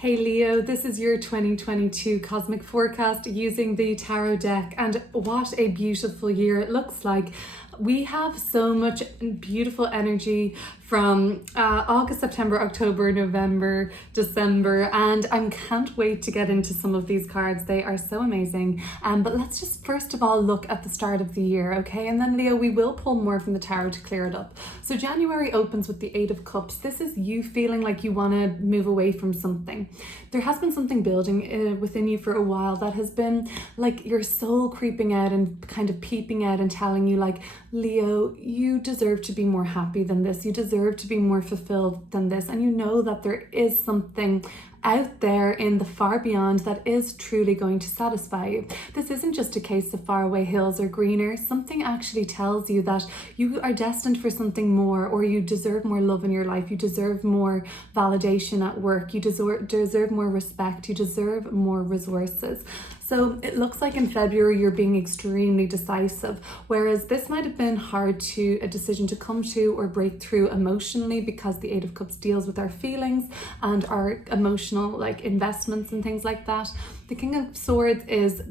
Hey Leo, this is your 2022 cosmic forecast using the tarot deck, and what a beautiful year it looks like. We have so much beautiful energy from August, September, October, November, December, and I can't wait to get into some of these cards. They are so amazing. But let's just first of all look at the start of the year, okay? And then Leo, we will pull more from the tarot to clear it up. So January opens with the Eight of Cups. This is you feeling like you want to move away from something. There has been something building within you for a while that has been like your soul creeping out and kind of peeping out and telling you like, Leo, you deserve to be more happy than this. You deserve to be more fulfilled than this. And you know that there is something out there in the far beyond that is truly going to satisfy you. This isn't just a case of faraway hills or greener. Something actually tells you that you are destined for something more, or you deserve more love in your life. You deserve more validation at work. You deserve more respect. You deserve more resources. So it looks like in February you're being extremely decisive, whereas this might have been a decision to come to or break through emotionally, because the Eight of Cups deals with our feelings and our emotional like investments and things like that. The King of Swords is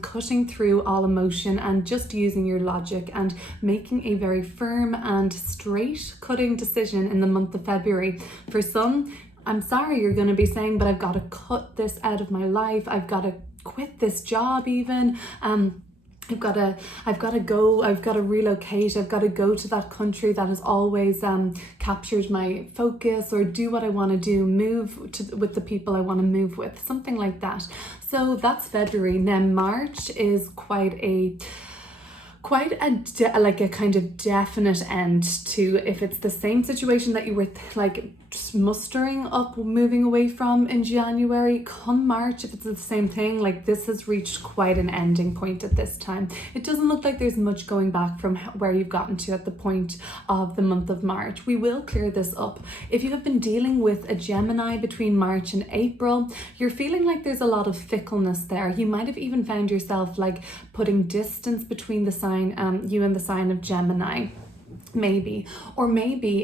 cutting through all emotion and just using your logic and making a very firm and straight cutting decision in the month of February. For some, I'm sorry, you're going to be saying, but I've got to cut this out of my life. I've got to quit this job even. I've got to go, I've got to relocate, I've got to go to that country that has always captured my focus, or do what I want to do, with the people I want to move with, something like that. So that's February. Now March is quite a kind of definite end to, if it's the same situation that you were just mustering up moving away from in January, come March, if it's the same thing, like this has reached quite an ending point at this time. It doesn't look like there's much going back from where you've gotten to at the point of the month of March. We will clear this up. If you have been dealing with a Gemini between March and April, you're feeling like there's a lot of fickleness there. You might have even found yourself like putting distance between the sign, you and the sign of Gemini. Maybe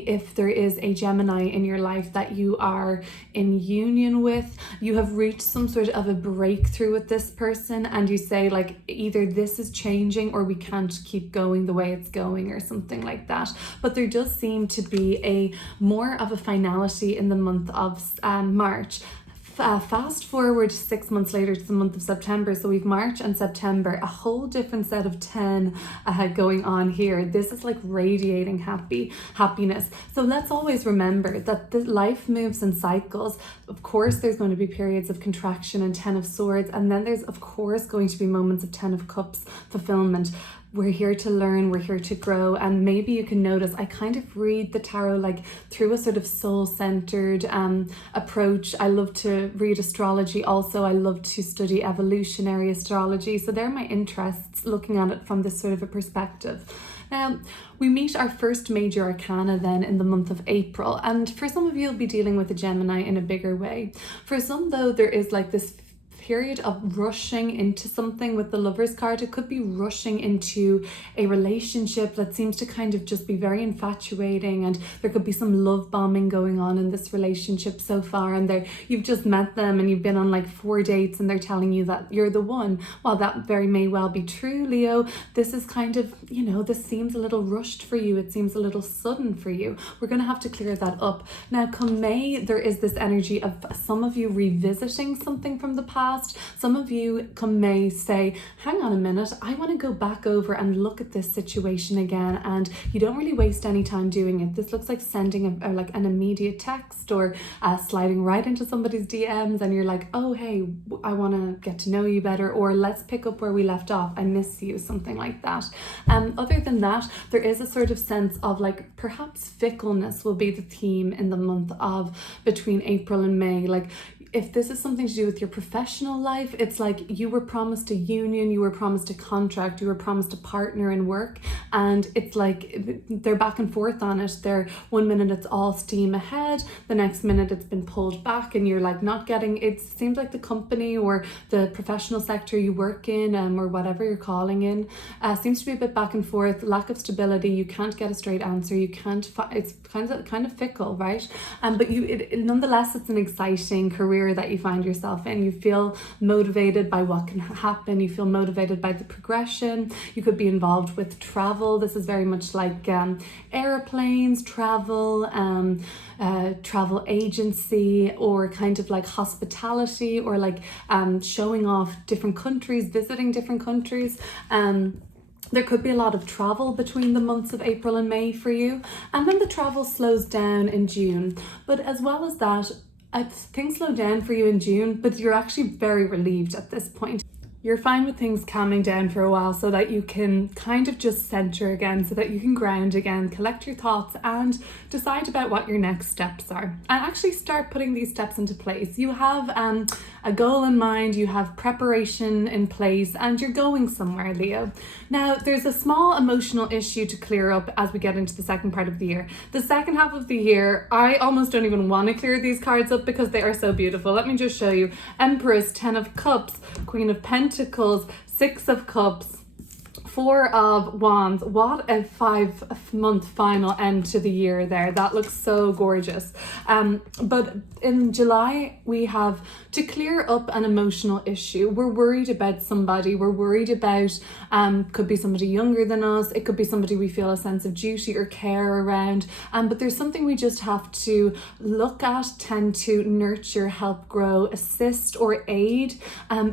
if there is a Gemini in your life that you are in union with, you have reached some sort of a breakthrough with this person, and you say like, either this is changing or we can't keep going the way it's going, or something like that. But there does seem to be a more of a finality in the month of March. Fast forward 6 months later to the month of September. So we've March and September, a whole different set of 10 going on here. This is like radiating happiness. So let's always remember that the life moves in cycles. Of course, there's going to be periods of contraction and 10 of Swords. And then there's of course going to be moments of 10 of Cups fulfillment. We're here to learn, we're here to grow. And maybe you can notice I kind of read the tarot like through a sort of soul-centered approach. I love to read astrology also. I love to study evolutionary astrology. So they're my interests, looking at it from this sort of a perspective. Now, we meet our first major arcana then in the month of April. And for some of you, you'll be dealing with a Gemini in a bigger way. For some though, there is like this period of rushing into something with the Lovers card. It could be rushing into a relationship that seems to kind of just be very infatuating, and there could be some love bombing going on in this relationship so far, and you've just met them and you've been on like 4 dates and they're telling you that you're the one. While that very may well be true, Leo, this is kind of, this seems a little rushed for you. It seems a little sudden for you. We're going to have to clear that up. Now come May, there is this energy of some of you revisiting something from the past. Some of you come May say, hang on a minute, I want to go back over and look at this situation again, and you don't really waste any time doing it. This looks like sending an immediate text, or sliding right into somebody's DMs, and you're like, oh hey, I want to get to know you better, or let's pick up where we left off, I miss you, something like that. Other than that, there is a sort of sense of like perhaps fickleness will be the theme in the month of between April and May. Like, if this is something to do with your professional life, it's like you were promised a union, you were promised a contract, you were promised a partner in work, and it's like they're back and forth on it. They're 1 minute it's all steam ahead, the next minute it's been pulled back, and you're like not getting, it seems like the company or the professional sector you work in, or whatever you're calling in, seems to be a bit back and forth, lack of stability. You can't get a straight answer. You can't, it's kind of fickle, right? But nonetheless, it's an exciting career career that you find yourself in. You feel motivated by what can happen. You feel motivated by the progression. You could be involved with travel. This is very much like airplanes, travel, travel agency, or kind of like hospitality, or like showing off different countries, visiting different countries. There could be a lot of travel between the months of April and May for you, and then the travel slows down in June. But as well as that, things slow down for you in June, but you're actually very relieved at this point. You're fine with things calming down for a while so that you can kind of just center again, so that you can ground again, collect your thoughts, and decide about what your next steps are, and actually start putting these steps into place. You have a goal in mind, you have preparation in place, and you're going somewhere, Leo. Now, there's a small emotional issue to clear up as we get into the second part of the year. The second half of the year, I almost don't even want to clear these cards up because they are so beautiful. Let me just show you. Empress, 10 of Cups, Queen of Pentacles, 6 of Cups, 4 of Wands. What a 5-month final end to the year there. That looks so gorgeous. But in July, we have to clear up an emotional issue. We're worried about somebody. We're worried about, could be somebody younger than us. It could be somebody we feel a sense of duty or care around. But there's something we just have to look at, tend to nurture, help grow, assist, or aid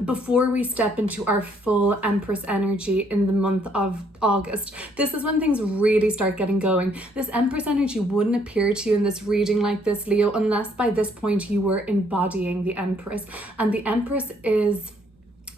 before we step into our full Empress energy in the month of August. This is when things really start getting going. This Empress energy wouldn't appear to you in this reading like this, Leo, unless by this point you were embodying the Empress. And the Empress is,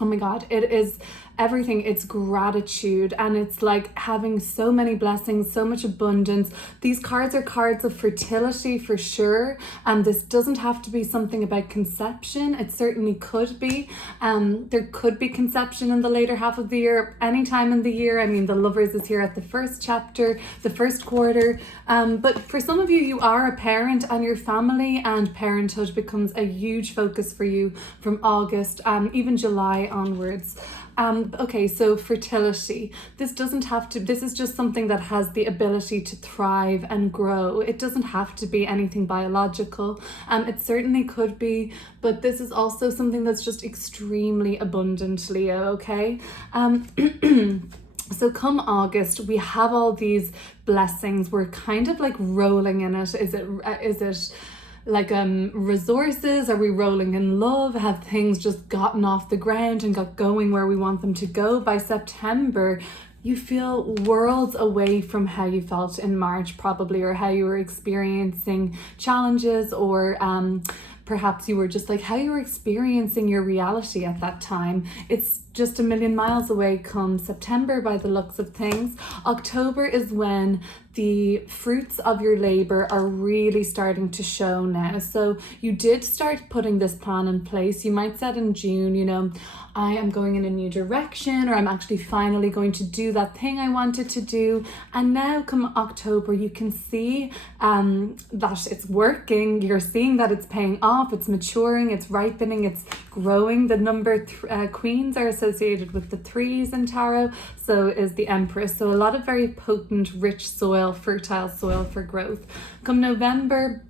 oh my God, it is everything. It's gratitude, and it's like having so many blessings, so much abundance. These cards are cards of fertility for sure, and this doesn't have to be something about conception. It certainly could be. There could be conception in the later half of the year, anytime in the year. I mean, the Lovers is here at the first chapter, the first quarter, but for some of you, you are a parent, and your family and parenthood becomes a huge focus for you from August, even July onwards. Okay, so fertility. This doesn't have to, this is just something that has the ability to thrive and grow. It doesn't have to be anything biological. It certainly could be, but this is also something that's just extremely abundant, Leo, okay? So come August, we have all these blessings. We're kind of like rolling in it. Is it like resources? Are we rolling in love? Have things just gotten off the ground and got going where we want them to go? By September, you feel worlds away from how you felt in March, probably, or how you were experiencing challenges, or perhaps you were just like how you were experiencing your reality at that time. It's just a million miles away come September by the looks of things. October is when the fruits of your labor are really starting to show now. So you did start putting this plan in place. You might said in June, you know, I am going in a new direction, or I'm actually finally going to do that thing I wanted to do. And now come October, you can see that it's working. You're seeing that it's paying off, it's maturing, it's ripening, it's growing. The number queens are associated with the 3s in tarot, so is the Empress. So a lot of very potent, rich soil, fertile soil for growth. Come November,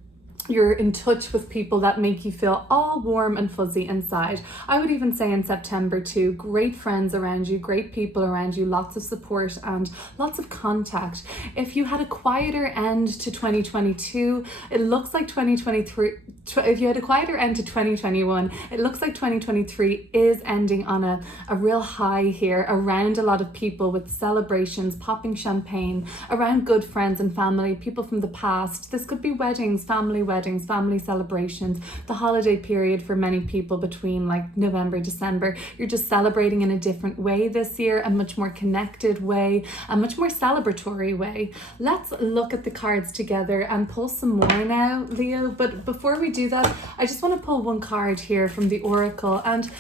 you're in touch with people that make you feel all warm and fuzzy inside. I would even say in September too, great friends around you, great people around you, lots of support and lots of contact. If you had a quieter end to 2022, it looks like 2023, if you had a quieter end to 2021, it looks like 2023 is ending on a real high here, around a lot of people with celebrations, popping champagne, around good friends and family, people from the past. This could be weddings, family celebrations, the holiday period for many people between like November, December. You're just celebrating in a different way this year, a much more connected way, a much more celebratory way. Let's look at the cards together and pull some more now, Leo. But before we do that, I just want to pull one card here from the Oracle, and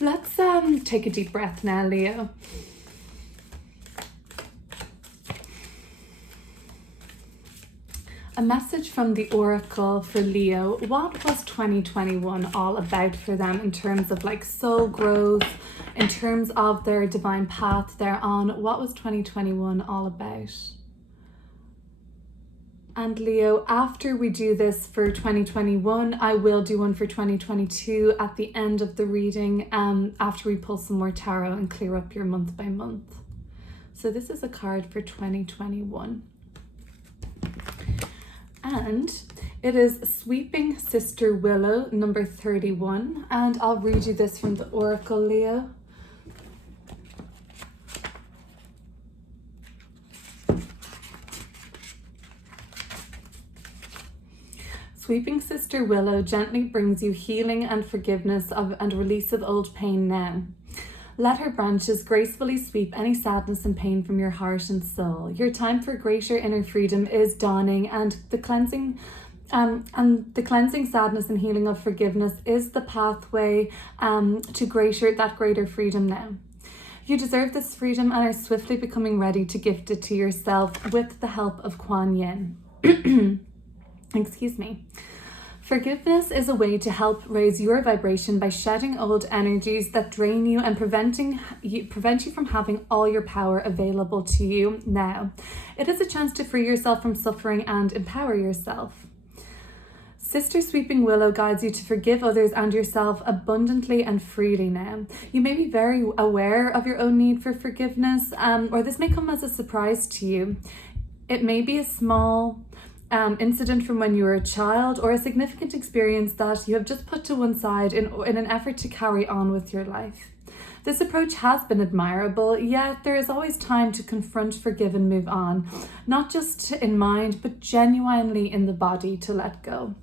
let's take a deep breath now, Leo. A message from the Oracle for Leo. What was 2021 all about for them in terms of like soul growth, in terms of their divine path they're on? What was 2021 all about? And Leo, after we do this for 2021, I will do one for 2022 at the end of the reading, after we pull some more tarot and clear up your month by month. So this is a card for 2021. And it is Sweeping Sister Willow, number 31. And I'll read you this from the Oracle, Leo. Sweeping Sister Willow gently brings you healing and forgiveness and release of old pain now. Let her branches gracefully sweep any sadness and pain from your heart and soul. Your time for greater inner freedom is dawning, and the cleansing sadness and healing of forgiveness is the pathway to greater freedom now. You deserve this freedom and are swiftly becoming ready to gift it to yourself with the help of Kuan Yin. Excuse me. Forgiveness is a way to help raise your vibration by shedding old energies that drain you and prevent you from having all your power available to you now. It is a chance to free yourself from suffering and empower yourself. Sister Sweeping Willow guides you to forgive others and yourself abundantly and freely now. You may be very aware of your own need for forgiveness, or this may come as a surprise to you. It may be a small incident from when you were a child, or a significant experience that you have just put to one side in an effort to carry on with your life. This approach has been admirable, yet there is always time to confront, forgive and move on, not just in mind, but genuinely in the body to let go.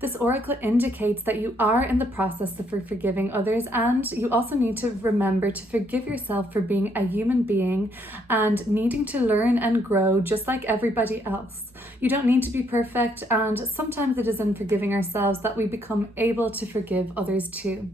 This oracle indicates that you are in the process of forgiving others, and you also need to remember to forgive yourself for being a human being and needing to learn and grow just like everybody else. You don't need to be perfect, and sometimes it is in forgiving ourselves that we become able to forgive others too.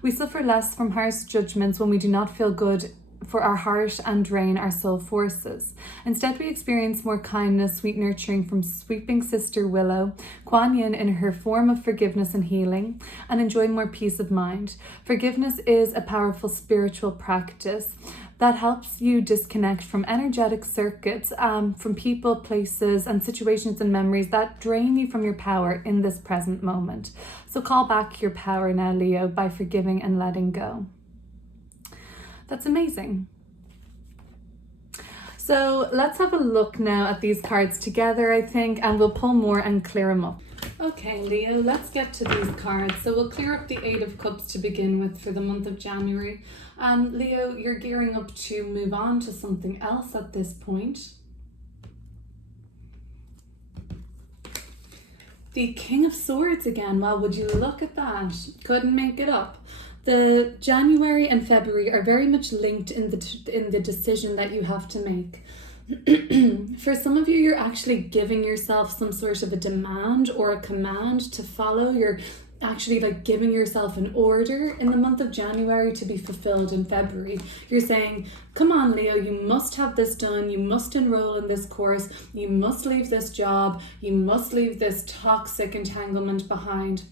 We suffer less from harsh judgments when we do not feel good for our heart and drain our soul forces. Instead, we experience more kindness, sweet nurturing from Sweeping Sister Willow, Kuan Yin in her form of forgiveness and healing, and enjoy more peace of mind. Forgiveness is a powerful spiritual practice that helps you disconnect from energetic circuits, from people, places, and situations and memories that drain you from your power in this present moment. So call back your power now, Leo, by forgiving and letting go. That's amazing. So let's have a look now at these cards together, I think, and we'll pull more and clear them up. Okay, Leo, let's get to these cards. So we'll clear up the Eight of Cups to begin with for the month of January. Leo, you're gearing up to move on to something else at this point. The King of Swords again. Wow, would you look at that? Couldn't make it up. The January and February are very much linked in the decision that you have to make. For some of you, you're actually giving yourself some sort of a demand or a command to follow. You're actually like giving yourself an order in the month of January to be fulfilled in February. You're saying, come on, Leo, you must have this done. You must enroll in this course. You must leave this job. You must leave this toxic entanglement behind.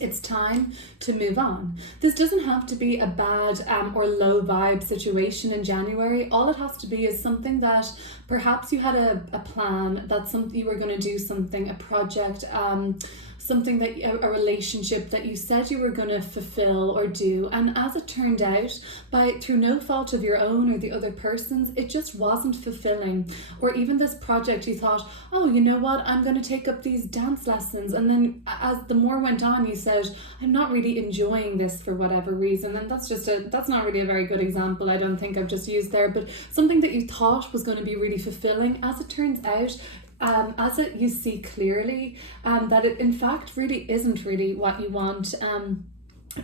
It's time to move on. This doesn't have to be a bad or low vibe situation in January. All it has to be is something that perhaps you had a plan, that something you were going to do, something, a project, something that a relationship that you said you were going to fulfill or do, and as it turned out, through no fault of your own or the other person's, it just wasn't fulfilling. Or even this project, you thought, oh, you know what, I'm going to take up these dance lessons, and then as the more went on, you said, I'm not really enjoying this for whatever reason. And that's not really a very good example, I don't think I've just used there, but something that you thought was going to be really fulfilling, as it turns out, you see clearly that it in fact really isn't really what you want,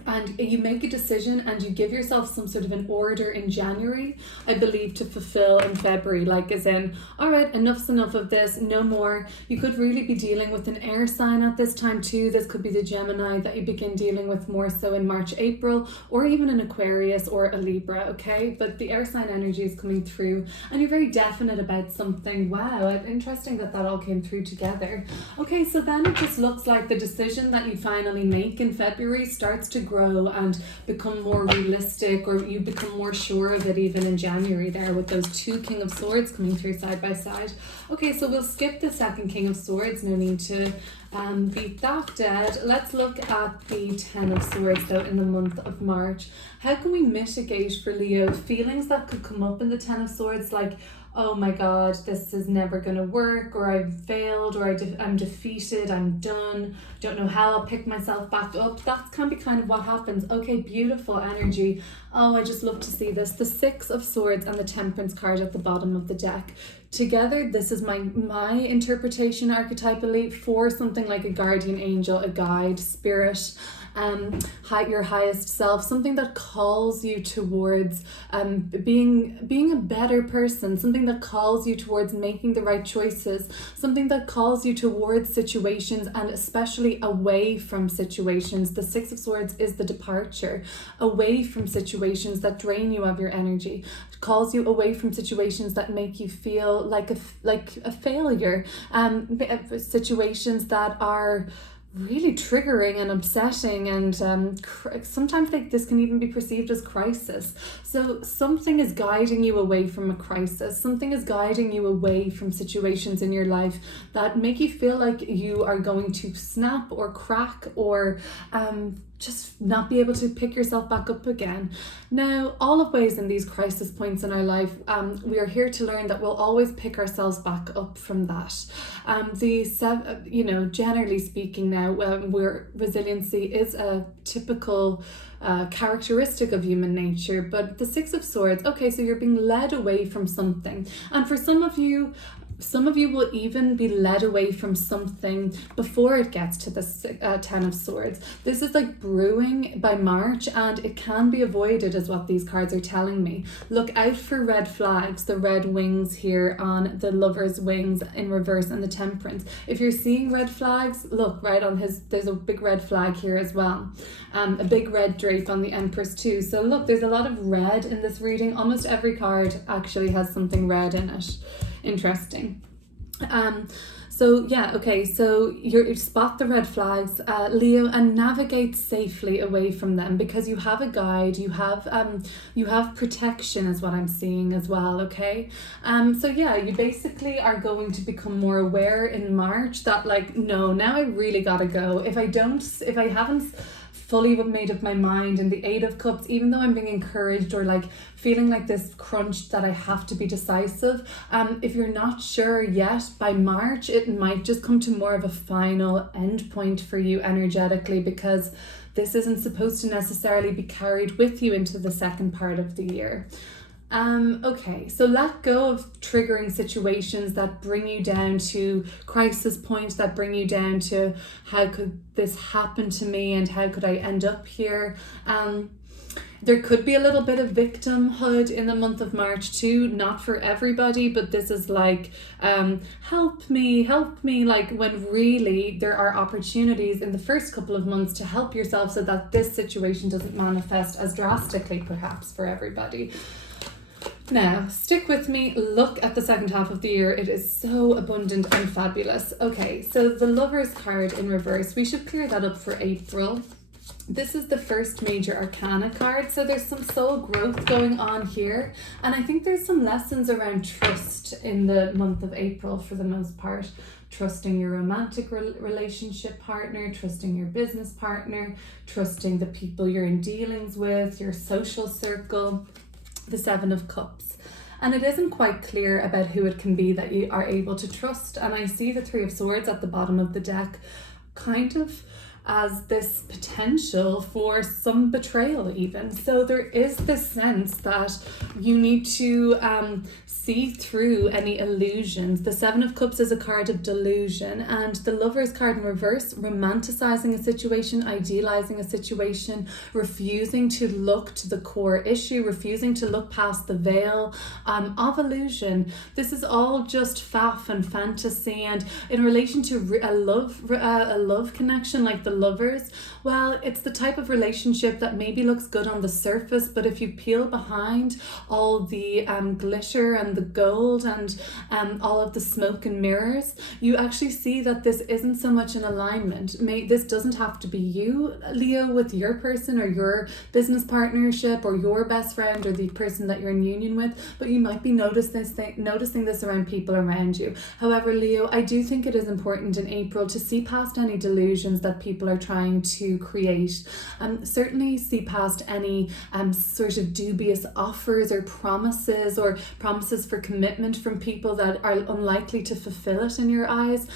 and you make a decision and you give yourself some sort of an order in January, I believe, to fulfill in February, like as in, all right, enough's enough of this, no more. You could really be dealing with an air sign at this time too. This could be the Gemini that you begin dealing with more so in March, April, or even an Aquarius or a Libra, okay? But the air sign energy is coming through and you're very definite about something. Wow, interesting that all came through together. Okay, so then it just looks like the decision that you finally make in February starts to grow and become more realistic, or you become more sure of it even in January there with those two King of Swords coming through side by side. Okay, so we'll skip the second King of Swords, no need to beat that dead. Let's look at the Ten of Swords though in the month of March. How can we mitigate for Leo feelings that could come up in the Ten of Swords, like, oh my God, this is never going to work, or I've failed, or I'm defeated, I'm done, don't know how I'll pick myself back up. That can be kind of what happens. Okay, beautiful energy. Oh, I just love to see this. The Six of Swords and the Temperance card at the bottom of the deck. Together, this is my interpretation archetypally for something like a guardian angel, a guide, spirit, your highest self, something that calls you towards being a better person, something that calls you towards making the right choices, something that calls you towards situations and especially away from situations. The Six of Swords is the departure, away from situations that drain you of your energy, calls you away from situations that make you feel like a failure, situations that are really triggering and upsetting, and sometimes this can even be perceived as crisis. So something is guiding you away from a crisis, something is guiding you away from situations in your life that make you feel like you are going to snap or crack or just not be able to pick yourself back up again. Now, always in these crisis points in our life, we are here to learn that we'll always pick ourselves back up from that. Generally speaking now, where resiliency is a typical characteristic of human nature, but the Six of Swords, okay, so you're being led away from something. And for some of you will even be led away from something before it gets to the Ten of Swords. This is like brewing by March, and it can be avoided is what these cards are telling me. Look out for red flags, the red wings here on the Lover's wings in reverse and the Temperance. If you're seeing red flags, look right on there's a big red flag here as well. A big red drape on the Empress too. So look, there's a lot of red in this reading. Almost every card actually has something red in it. Interesting. So you spot the red flags, Leo, and navigate safely away from them, because you have a guide, you have protection is what I'm seeing as well. Okay, you basically are going to become more aware in March that no, now I really gotta go. If I haven't fully made up my mind, and the Eight of Cups, even though I'm being encouraged or feeling like this crunch that I have to be decisive, if you're not sure yet, by March it might just come to more of a final end point for you energetically, because this isn't supposed to necessarily be carried with you into the second part of the year. Okay, so let go of triggering situations that bring you down to crisis points, that bring you down to how could this happen to me and how could I end up here. There could be a little bit of victimhood in the month of March too, not for everybody, but this is help me, when really there are opportunities in the first couple of months to help yourself so that this situation doesn't manifest as drastically perhaps for everybody. Now, stick with me, look at the second half of the year. It is so abundant and fabulous. Okay, so the Lover's card in reverse, we should clear that up for April. This is the first major arcana card, so there's some soul growth going on here, and I think there's some lessons around trust in the month of April for the most part. Trusting your romantic relationship partner, trusting your business partner, trusting the people you're in dealings with, your social circle. The Seven of Cups, and it isn't quite clear about who it can be that you are able to trust, and I see the Three of Swords at the bottom of the deck kind of as this potential for some betrayal even. So there is this sense that you need to see through any illusions. The Seven of Cups is a card of delusion, and the Lover's card in reverse, romanticizing a situation, idealizing a situation, refusing to look to the core issue, refusing to look past the veil of illusion. This is all just faff and fantasy, and in relation to a love connection like the Lovers, well, it's the type of relationship that maybe looks good on the surface, but if you peel behind all the glitter and the gold and all of the smoke and mirrors, you actually see that this isn't so much in alignment. This doesn't have to be you, Leo, with your person or your business partnership or your best friend or the person that you're in union with, but you might be noticing this around people around you. However, Leo, I do think it is important in April to see past any delusions that people are trying to create. Certainly see past any sort of dubious offers or promises for commitment from people that are unlikely to fulfill it in your eyes.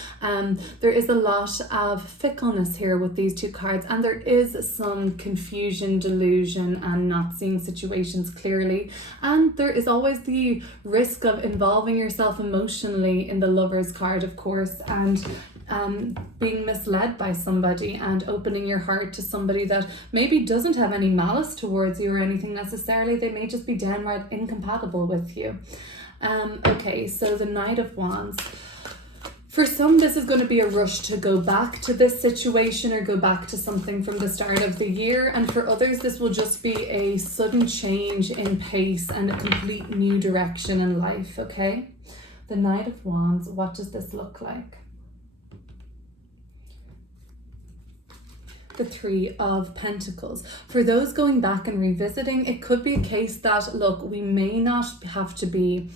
There is a lot of fickleness here with these two cards, and there is some confusion, delusion, and not seeing situations clearly. And there is always the risk of involving yourself emotionally in the Lovers card, of course, and being misled by somebody and opening your heart to somebody that maybe doesn't have any malice towards you or anything necessarily. They may just be downright incompatible with you. Okay, so the Knight of Wands. For some, this is going to be a rush to go back to this situation or go back to something from the start of the year. And for others, this will just be a sudden change in pace and a complete new direction in life, okay? The Knight of Wands, what does this look like? The Three of Pentacles. For those going back and revisiting, it could be a case that, look, we may not have to be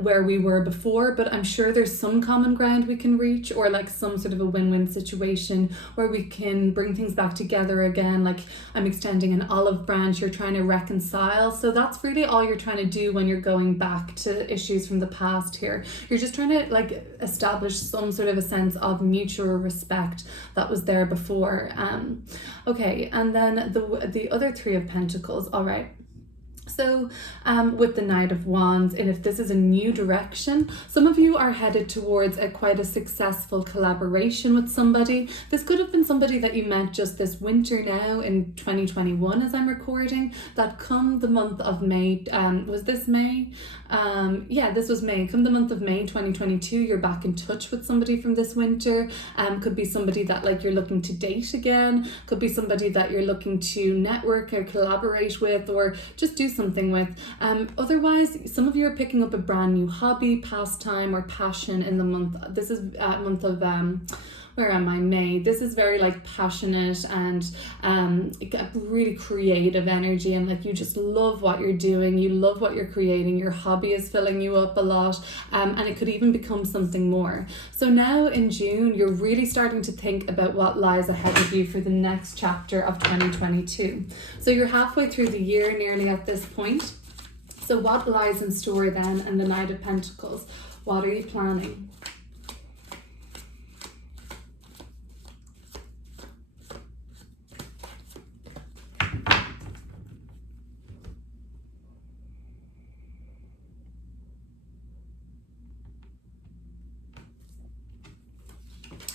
where we were before, but I'm sure there's some common ground we can reach, or like some sort of a win-win situation where we can bring things back together again. Like I'm extending an olive branch, you're trying to reconcile. So that's really all you're trying to do when you're going back to issues from the past here. You're just trying to like establish some sort of a sense of mutual respect that was there before. Okay, and then the other Three of Pentacles. All right. So with the Knight of Wands, and if this is a new direction, some of you are headed towards quite a successful collaboration with somebody. This could have been somebody that you met just this winter now in 2021 as I'm recording, that come the month of May, was this May? Yeah, this was May. Come the month of May 2022, you're back in touch with somebody from this winter. Could be somebody that like you're looking to date again, could be somebody that you're looking to network or collaborate with or just do something with. Otherwise, some of you are picking up a brand new hobby, pastime, or passion in the month. This is month of where am I? May. This is very like passionate and really creative energy, and like you just love what you're doing, you love what you're creating, your hobby is filling you up a lot, and it could even become something more. So now in June, you're really starting to think about what lies ahead of you for the next chapter of 2022. So you're halfway through the year nearly at this point. So what lies in store then? And the Knight of Pentacles, what are you planning?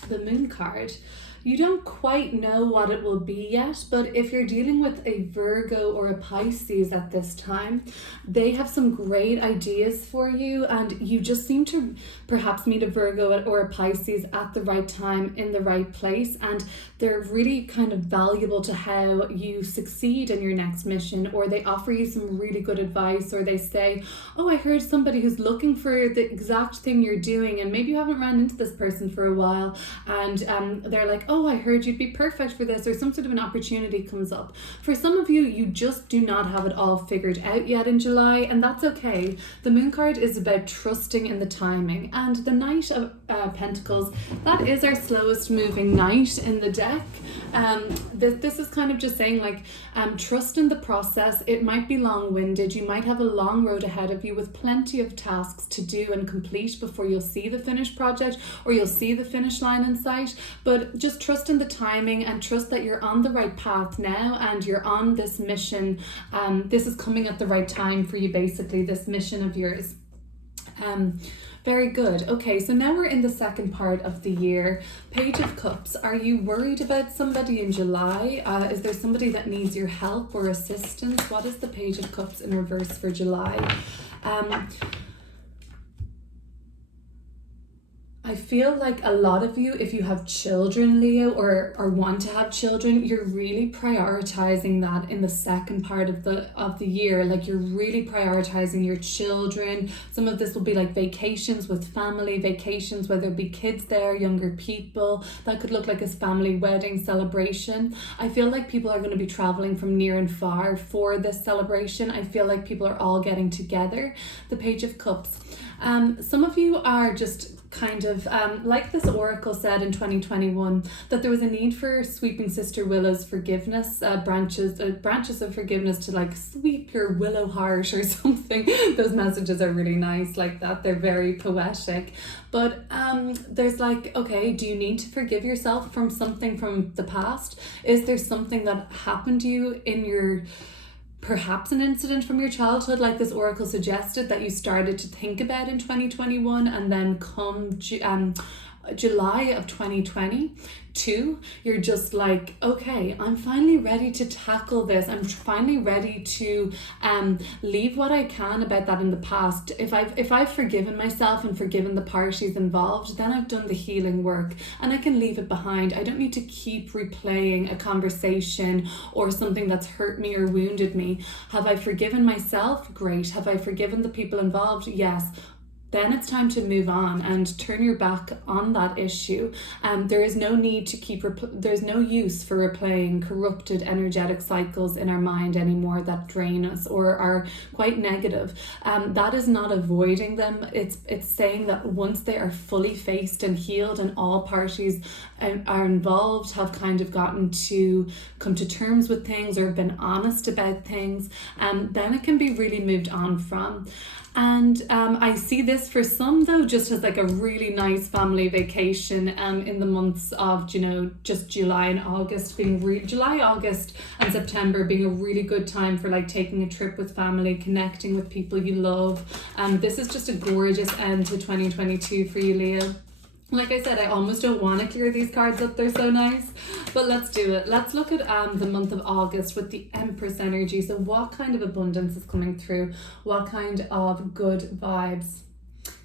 The Moon card. You don't quite know what it will be yet, but if you're dealing with a Virgo or a Pisces at this time, they have some great ideas for you, and you just seem to perhaps meet a Virgo or a Pisces at the right time in the right place, and they're really kind of valuable to how you succeed in your next mission, or they offer you some really good advice, or they say, oh, I heard somebody who's looking for the exact thing you're doing, and maybe you haven't run into this person for a while, and they're like, oh, I heard you'd be perfect for this, or some sort of an opportunity comes up. For some of you, you just do not have it all figured out yet in July, and that's okay. The Moon card is about trusting in the timing, and the Knight of Pentacles, that is our slowest moving knight in the deck. This is kind of just saying like, trust in the process. It might be long-winded. You might have a long road ahead of you with plenty of tasks to do and complete before you'll see the finished project or you'll see the finish line in sight, but just trust in the timing and trust that you're on the right path now and you're on this mission. This is coming at the right time for you, basically, this mission of yours. Very good. Okay, so now we're in the second part of the year. Page of Cups. Are you worried about somebody in July? Is there somebody that needs your help or assistance? What is the Page of Cups in reverse for July? I feel like a lot of you, if you have children, Leo, or want to have children, you're really prioritizing that in the second part of the year. Like, you're really prioritizing your children. Some of this will be like vacations with family, vacations where there'll be kids there, younger people. That could look like a family wedding celebration. I feel like people are going to be traveling from near and far for this celebration. I feel like people are all getting together. The Page of Cups. Some of you are just kind of like this oracle said in 2021, that there was a need for sweeping Sister Willow's forgiveness, branches of forgiveness to like sweep your willow heart or something. Those messages are really nice like that. They're very poetic. But there's like, okay, do you need to forgive yourself from something from the past? Is there something that happened to you in your, perhaps an incident from your childhood, like this oracle suggested, that you started to think about in 2021, and then come July of 2022, you're just like, okay, I'm finally ready to tackle this. I'm finally ready to leave what I can about that in the past. If I've forgiven myself and forgiven the parties involved, then I've done the healing work and I can leave it behind. I don't need to keep replaying a conversation or something that's hurt me or wounded me. Have I forgiven myself? Great. Have I forgiven the people involved? Yes. Then it's time to move on and turn your back on that issue. There is no need to keep, there's no use for replaying corrupted energetic cycles in our mind anymore that drain us or are quite negative. That is not avoiding them. It's saying that once they are fully faced and healed and all parties are involved, have kind of gotten to come to terms with things or been honest about things, then it can be really moved on from. And I see this for some though just as like a really nice family vacation in the months of, just July and August being July, August and September being a really good time for like taking a trip with family, connecting with people you love. This is just a gorgeous end to 2022 for you, Leo. Like I said, I almost don't want to clear these cards up, they're so nice, but let's do it. Let's look at the month of August with the Empress energy. So what kind of abundance is coming through? What kind of good vibes?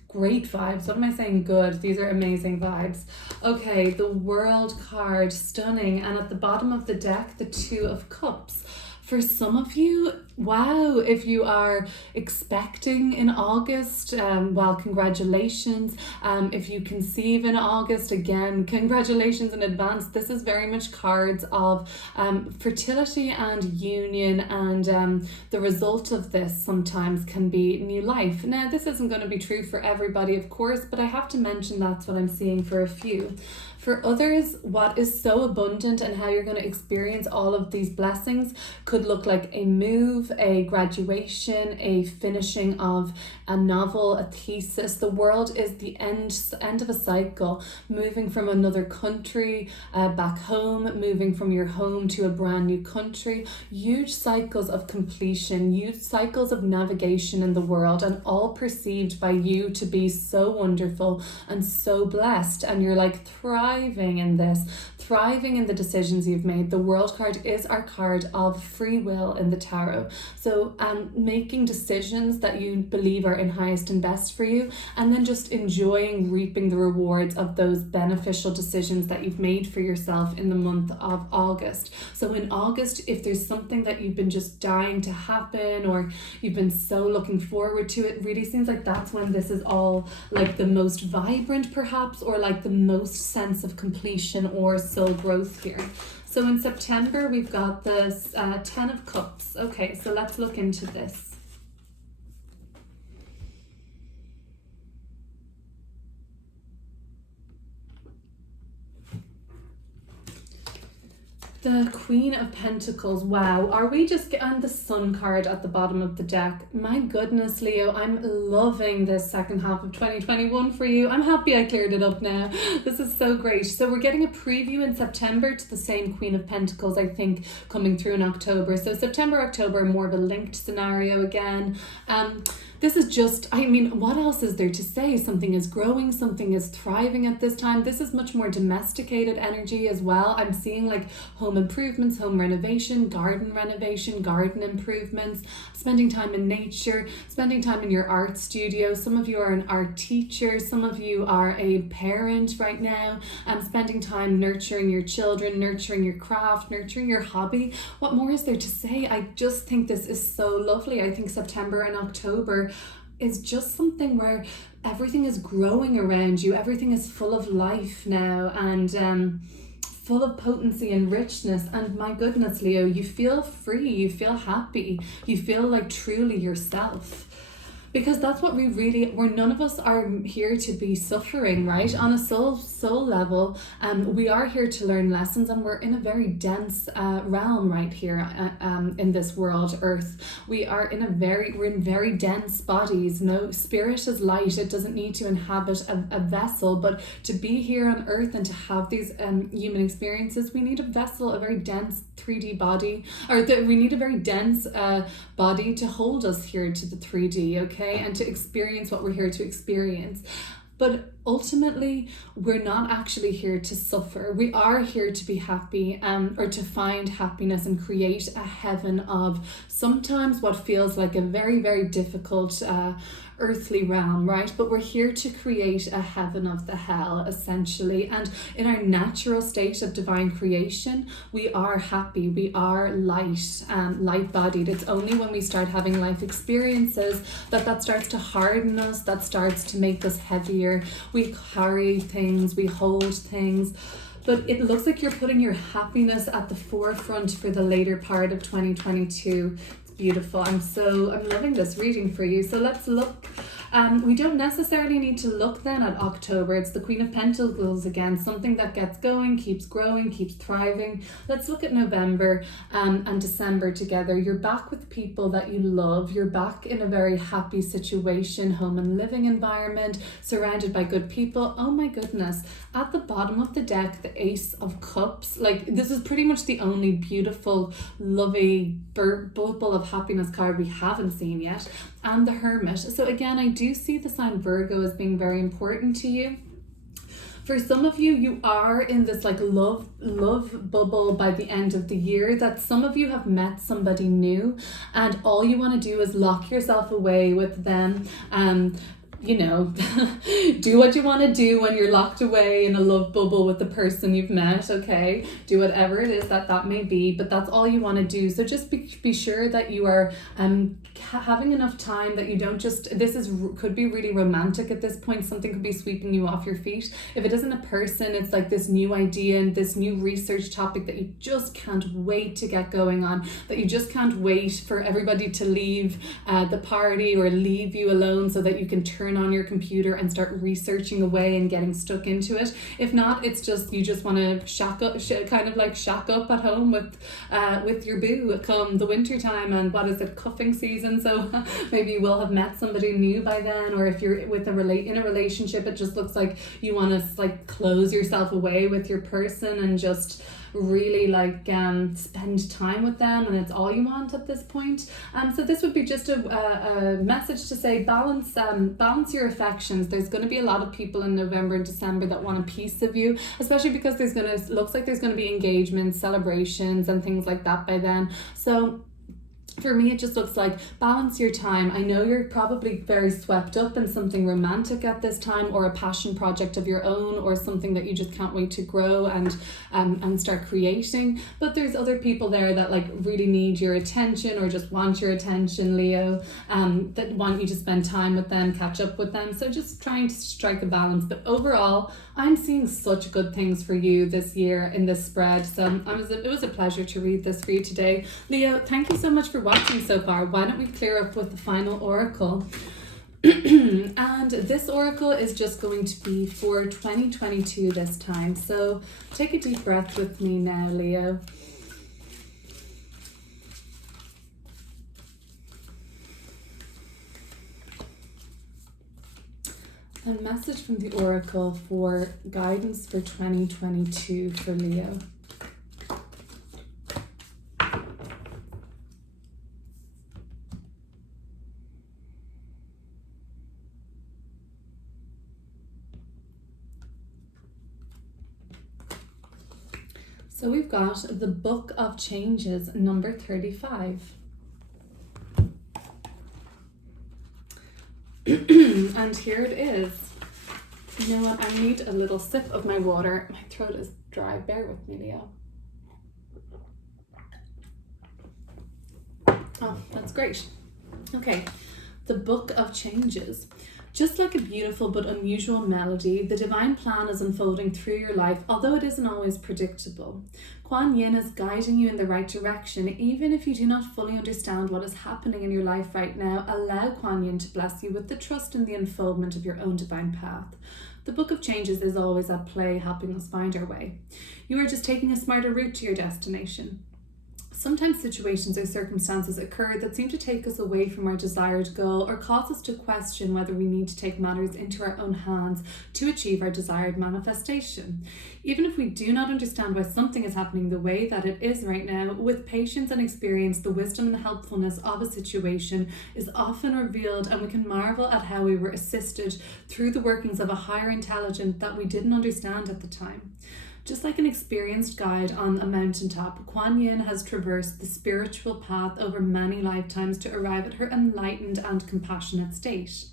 Great vibes. What am I saying? Good. These are amazing vibes. Okay, the World card, stunning. And at the bottom of the deck, the Two of Cups. For some of you, wow, if you are expecting in August, well, congratulations. If you conceive in August, again, congratulations in advance. This is very much cards of fertility and union, and the result of this sometimes can be new life. Now, this isn't going to be true for everybody, of course, but I have to mention that's what I'm seeing for a few. For others, what is so abundant and how you're going to experience all of these blessings could look like a move, a graduation, a finishing of a novel, a thesis. The world is the end of a cycle, moving from another country back home, moving from your home to a brand new country. Huge cycles of completion, huge cycles of navigation in the world, and all perceived by you to be so wonderful and so blessed. And you're like thriving in this, thriving in the decisions you've made. The World card is our card of free will in the tarot. So making decisions that you believe are in highest and best for you, and then just enjoying reaping the rewards of those beneficial decisions that you've made for yourself in the month of August. So in August, if there's something that you've been just dying to happen or you've been so looking forward to, it really seems like that's when this is all like the most vibrant perhaps, or like the most sense of completion or soul growth here. So in September, we've got this 10 of Cups. Okay, so let's look into this. The Queen of Pentacles. Wow, are we just getting the Sun card at the bottom of the deck? My goodness, Leo, I'm loving this second half of 2021 for you. I'm happy I cleared it up now. This is so great. So we're getting a preview in September to the same Queen of Pentacles, I think, coming through in October. So September, October, more of a linked scenario again. This is just, I mean, what else is there to say? Something is growing, something is thriving at this time. This is much more domesticated energy as well. I'm seeing like home home improvements, home renovation, garden improvements, spending time in nature, spending time in your art studio. Some of you are an art teacher, some of you are a parent right now, spending time nurturing your children, nurturing your craft, nurturing your hobby. What more is there to say? I just think this is so lovely. I think September and October is just something where everything is growing around you. Everything is full of life now, and full of potency and richness. And my goodness, Leo, you feel free, you feel happy, you feel like truly yourself. Because that's what we're none of us are here to be suffering, right? On a soul level, we are here to learn lessons, and we're in a very dense realm right here in this world, Earth. We're in very dense bodies. No, spirit is light. It doesn't need to inhabit a vessel, but to be here on Earth and to have these human experiences, we need a vessel, a very dense 3D body, we need a very dense body to hold us here to the 3D, okay? And to experience what we're here to experience. But ultimately, we're not actually here to suffer. We are here to be happy, or to find happiness and create a heaven of sometimes what feels like a very, very difficult earthly realm, right? But we're here to create a heaven of the hell, essentially. And in our natural state of divine creation, we are happy, we are light-bodied. It's only when we start having life experiences that starts to harden us, that starts to make us heavier. We carry things, we hold things. But it looks like you're putting your happiness at the forefront for the later part of 2022. Beautiful. I'm loving this reading for you. So let's look. We don't necessarily need to look then at October. It's the Queen of Pentacles again, something that gets going, keeps growing, keeps thriving. Let's look at November and December together. You're back with people that you love. You're back in a very happy situation, home and living environment, surrounded by good people. Oh my goodness. At the bottom of the deck, the Ace of Cups. Like, this is pretty much the only beautiful, lovely bubble of happiness card we haven't seen yet. And the Hermit. So again, I do see the sign Virgo as being very important to you. For some of you, you are in this like love bubble by the end of the year, that some of you have met somebody new and all you want to do is lock yourself away with them. You know, do what you want to do when you're locked away in a love bubble with the person you've met, okay? Do whatever it is that may be, but that's all you want to do. So just be sure that you are having enough time, that you don't just, could be really romantic at this point. Something could be sweeping you off your feet. If it isn't a person, it's like this new idea and this new research topic that you just can't wait to get going on, that you just can't wait for everybody to leave the party or leave you alone so that you can turn on your computer and start researching away and getting stuck into it. If not, it's just you just want to shack up at home with your boo come the winter time, and what is it, cuffing season, so maybe you will have met somebody new by then. Or if you're in a relationship, it just looks like you want to like close yourself away with your person and just really like spend time with them, and it's all you want at this point. So this would be just a message to say balance your affections. There's going to be a lot of people in November and December that want a piece of you, especially because looks like there's going to be engagements, celebrations and things like that by then. So for me, it just looks like balance your time. I know you're probably very swept up in something romantic at this time, or a passion project of your own, or something that you just can't wait to grow and start creating. But there's other people there that like really need your attention, or just want your attention, Leo, that want you to spend time with them, catch up with them. So just trying to strike a balance. But overall, I'm seeing such good things for you this year in this spread. So it was a pleasure to read this for you today. Leo, thank you so much for watching so far. Why don't we clear up with the final oracle? And this oracle is just going to be for 2022 this time. So take a deep breath with me now, Leo. A message from the oracle for guidance for 2022 for Leo. So we've got the Book of Changes, number 35. And here it is. You know what? I need a little sip of my water. My throat is dry. Bear with me, Leo. Oh, that's great. Okay, the Book of Changes. Just like a beautiful but unusual melody, the divine plan is unfolding through your life, although it isn't always predictable. Kuan Yin is guiding you in the right direction, even if you do not fully understand what is happening in your life right now. Allow Kuan Yin to bless you with the trust in the unfoldment of your own divine path. The Book of Changes is always at play, helping us find our way. You are just taking a smarter route to your destination. Sometimes situations or circumstances occur that seem to take us away from our desired goal or cause us to question whether we need to take matters into our own hands to achieve our desired manifestation. Even if we do not understand why something is happening the way that it is right now, with patience and experience, the wisdom and helpfulness of a situation is often revealed, and we can marvel at how we were assisted through the workings of a higher intelligence that we didn't understand at the time. Just like an experienced guide on a mountaintop, Kuan Yin has traversed the spiritual path over many lifetimes to arrive at her enlightened and compassionate state.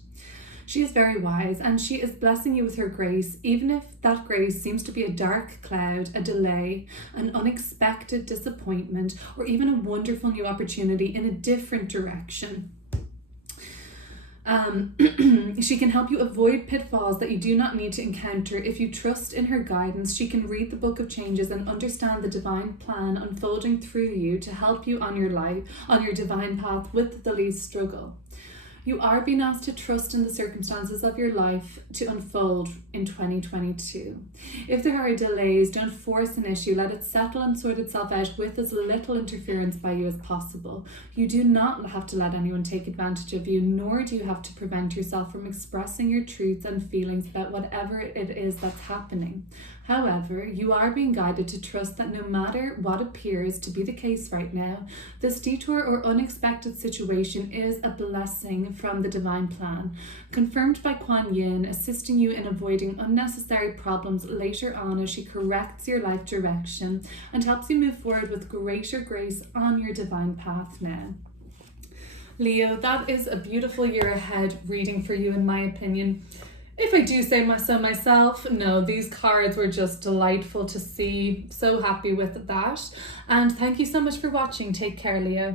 She is very wise, and she is blessing you with her grace, even if that grace seems to be a dark cloud, a delay, an unexpected disappointment, or even a wonderful new opportunity in a different direction. She can help you avoid pitfalls that you do not need to encounter. If you trust in her guidance, she can read the Book of Changes and understand the divine plan unfolding through you to help you on your divine path with the least struggle. You are being asked to trust in the circumstances of your life to unfold in 2022. If there are delays, don't force an issue. Let it settle and sort itself out with as little interference by you as possible. You do not have to let anyone take advantage of you, nor do you have to prevent yourself from expressing your truths and feelings about whatever it is that's happening. However, you are being guided to trust that no matter what appears to be the case right now, this detour or unexpected situation is a blessing from the divine plan, confirmed by Kuan Yin, assisting you in avoiding unnecessary problems later on as she corrects your life direction and helps you move forward with greater grace on your divine path now. Leo, that is a beautiful year ahead reading for you, in my opinion. If I do say so myself, no, these cards were just delightful to see. So happy with that. And thank you so much for watching. Take care, Leo.